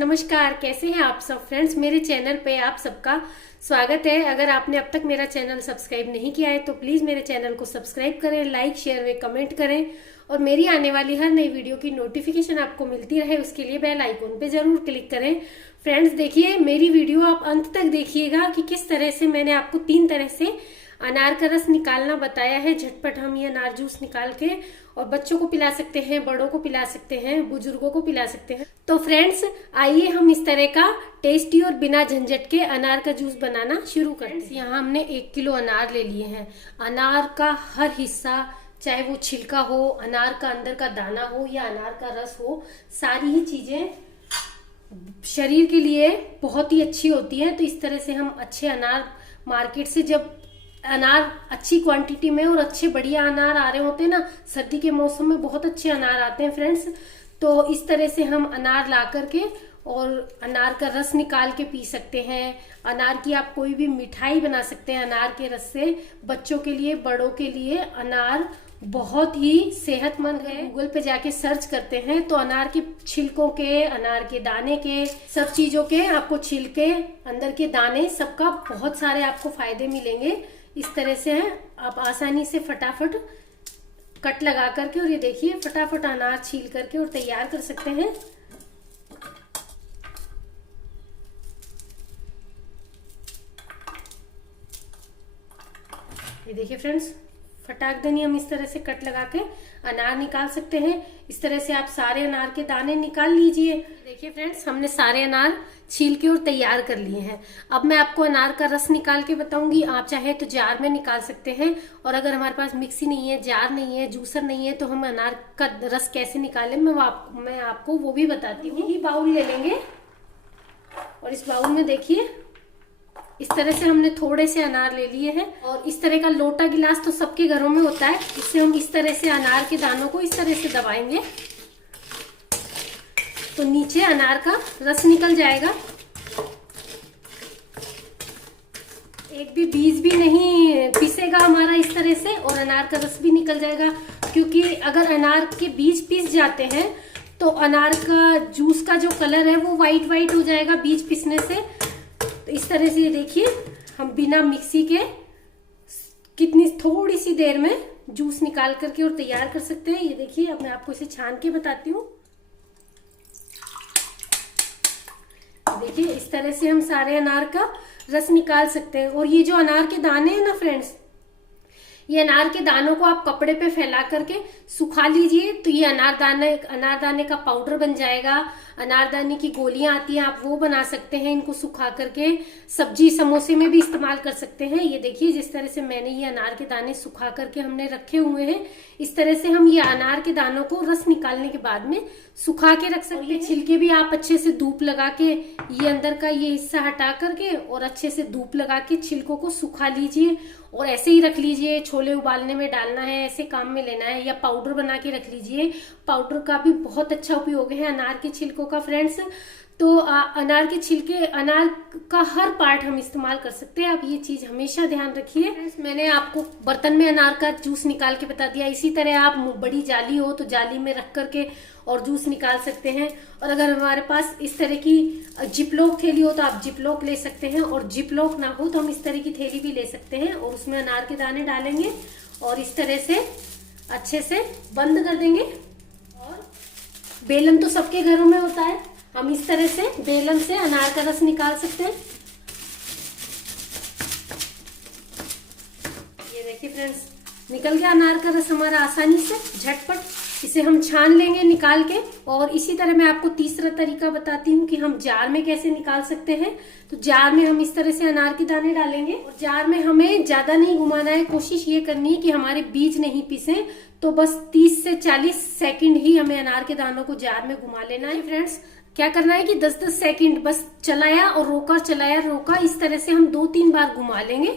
नमस्कार। कैसे हैं आप सब फ्रेंड्स। मेरे चैनल पे आप सबका स्वागत है। अगर आपने अब तक मेरा चैनल सब्सक्राइब नहीं किया है तो प्लीज मेरे चैनल को सब्सक्राइब करें, लाइक शेयर व कमेंट करें और मेरी आने वाली हर नई वीडियो की नोटिफिकेशन आपको मिलती रहे उसके लिए बेल आइकन पे जरूर क्लिक करें। फ्रेंड्स देखिए, मेरी वीडियो आप अंत तक देखिएगा कि किस तरह से मैंने आपको 3 तरह से अनार का रस निकालना बताया है। झटपट हम ये अनार जूस निकाल के और बच्चों को पिला सकते हैं, बड़ों को पिला सकते हैं, बुजुर्गों को पिला सकते हैं। तो फ्रेंड्स आइए हम इस तरह का टेस्टी और बिना झंझट के अनार का जूस बनाना शुरू करते हैं। यहाँ हमने 1 किलो अनार ले लिए हैं। अनार का हर हिस्सा, चाहे वो छिलका हो, अनार का अंदर का दाना हो या अनार का रस हो, सारी ही चीजें शरीर के लिए बहुत ही अच्छी होती है। तो इस तरह से हम अच्छे अनार मार्केट से, जब अनार अच्छी क्वांटिटी में और अच्छे बढ़िया अनार आ रहे होते हैं ना, सर्दी के मौसम में बहुत अच्छे अनार आते हैं फ्रेंड्स। तो इस तरह से हम अनार ला करके और अनार का रस निकाल के पी सकते हैं। अनार की आप कोई भी मिठाई बना सकते हैं अनार के रस से। बच्चों के लिए, बड़ों के लिए अनार बहुत ही सेहतमंद है। गूगल पे जाके सर्च करते हैं तो अनार के छिलकों के, अनार के दाने के, सब चीजों के आपको छिलके, अंदर के दाने, सबका बहुत सारे आपको फायदे मिलेंगे। इस तरह से है, आप आसानी से फटाफट कट लगा करके, और ये देखिए फटाफट अनार छील करके और तैयार कर सकते हैं। ये देखिए फ्रेंड्स, फटाक दनी हम इस तरह से कट लगा के अनार निकाल सकते हैं। इस तरह से आप सारे अनार के दाने निकाल लीजिए। देखिए फ्रेंड्स, हमने सारे अनार छील के और तैयार कर लिए हैं। अब मैं आपको अनार का रस निकाल के बताऊंगी। आप चाहे तो जार में निकाल सकते हैं, और अगर हमारे पास मिक्सी नहीं है, जार नहीं है, जूसर नहीं है, तो हम अनार का रस कैसे निकालें मैं आपको वो भी बताती हूँ। ये बाउल ले लेंगे और इस बाउल में देखिए इस तरह से हमने थोड़े से अनार ले लिए हैं, और इस तरह का लोटा गिलास तो सबके घरों में होता है। इससे हम इस तरह से अनार के दानों को इस तरह से दबाएंगे तो नीचे अनार का रस निकल जाएगा। एक भी बीज भी नहीं पिसेगा हमारा इस तरह से, और अनार का रस भी निकल जाएगा। क्योंकि अगर अनार के बीज पिस जाते हैं तो अनार का जूस का जो कलर है वो वाइट हो जाएगा बीज पिसने से। तो इस तरह से देखिए, हम बिना मिक्सी के कितनी थोड़ी सी देर में जूस निकाल करके और तैयार कर सकते हैं। ये देखिए, अब मैं आपको इसे छान के बताती हूँ। देखिए इस तरह से हम सारे अनार का रस निकाल सकते हैं। और ये जो अनार के दाने हैं ना फ्रेंड्स, ये अनार के दानों को आप कपड़े पे फैला करके सुखा लीजिए तो ये अनारदाने का पाउडर बन जाएगा। अनारदाने की गोलियां आती हैं, आप वो बना सकते हैं। इनको सुखा करके सब्जी, समोसे में भी इस्तेमाल कर सकते हैं। ये देखिए जिस तरह से मैंने ये अनार के दाने सुखा करके हमने रखे हुए हैं, इस तरह से हम ये अनार के दानों को रस निकालने के बाद में सुखा के रख सकते हैं। छिलके भी आप अच्छे से धूप लगा के, ये अंदर का ये हिस्सा हटा करके और अच्छे से धूप लगा के छिलकों को सुखा लीजिए और ऐसे ही रख लीजिए। छोले उबालने में डालना है, ऐसे काम में लेना है, या पाउडर बना के रख लीजिए। पाउडर का भी बहुत अच्छा उपयोग है अनार के छिलकों का फ्रेंड्स। तो अनार के छिलके, अनार का हर पार्ट हम इस्तेमाल कर सकते हैं। आप ये चीज हमेशा ध्यान रखिए। मैंने आपको बर्तन में अनार का जूस निकाल के बता दिया। इसी तरह आप बड़ी जाली हो तो जाली में रख करके और जूस निकाल सकते हैं। और अगर हमारे पास इस तरह की जिपलॉक थैली हो तो आप जिपलॉक ले सकते हैं, और जिपलॉक ना हो तो हम इस तरह की थैली भी ले सकते हैं और उसमें अनार के दाने डालेंगे और इस तरह से अच्छे से बंद कर देंगे। और बेलन तो सबके घरों में होता है, हम इस तरह से बेलन से अनार का रस निकाल सकते हैं। ये देखिए फ्रेंड्स, निकल गया अनार का रस हमारा आसानी से, झटपट। इसे हम छान लेंगे निकाल के। और इसी तरह मैं आपको तीसरा तरीका बताती हूँ कि हम जार में कैसे निकाल सकते हैं। तो जार में हम इस तरह से अनार के दाने डालेंगे और जार में हमें ज्यादा नहीं घुमाना है। कोशिश ये करनी है कि हमारे बीज नहीं पिसे। तो बस 30 से 40 सेकंड ही हमें अनार के दानों को जार में घुमा लेना है फ्रेंड्स। क्या करना है कि 10-10 सेकंड बस चलाया और रोका, चलाया रोका, इस तरह से हम 2-3 बार घुमा लेंगे।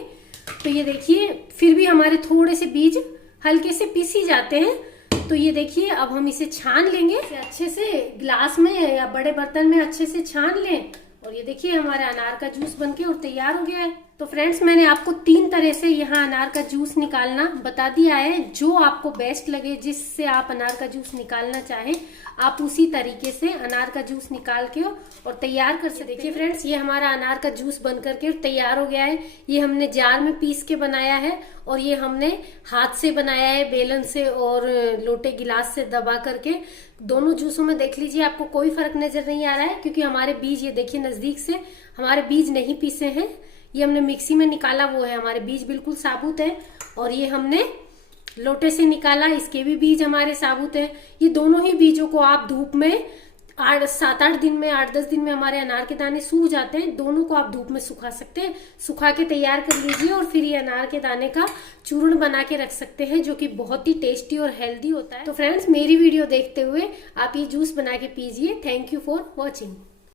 तो ये देखिए, फिर भी हमारे थोड़े से बीज हल्के से पिस ही जाते हैं। तो ये देखिए, अब हम इसे छान लेंगे अच्छे से, गिलास में या बड़े बर्तन में अच्छे से छान लें। और ये देखिए, हमारा अनार का जूस बनके और तैयार हो गया है। तो फ्रेंड्स मैंने आपको 3 तरह से यहाँ अनार का जूस निकालना बता दिया है। जो आपको बेस्ट लगे, जिससे आप अनार का जूस निकालना चाहें, आप उसी तरीके से अनार का जूस निकाल के और तैयार कर सकते हैं। देखिए फ्रेंड्स, ये हमारा अनार का जूस बन करके तैयार हो गया है। ये हमने जार में पीस के बनाया है और ये हमने हाथ से बनाया है, बेलन से और लोटे गिलास से दबा करके। दोनों जूसों में देख लीजिए आपको कोई फर्क नजर नहीं आ रहा है, क्योंकि हमारे बीज, ये देखिए नजदीक से, हमारे बीज नहीं पीसे हैं। ये हमने मिक्सी में निकाला, वो है हमारे बीज बिल्कुल साबुत है। और ये हमने लोटे से निकाला, इसके भी बीज हमारे साबुत है। ये दोनों ही बीजों को आप धूप में 7-8 दिन में, 8-10 दिन में हमारे अनार के दाने सूख जाते हैं। दोनों को आप धूप में सुखा सकते हैं, सुखा के तैयार कर लीजिए और फिर ये अनार के दाने का चूर्ण बना के रख सकते हैं, जो कि बहुत ही टेस्टी और हेल्दी होता है। तो फ्रेंड्स, मेरी वीडियो देखते हुए आप ये जूस बना के पीजिए। Thank you for watching.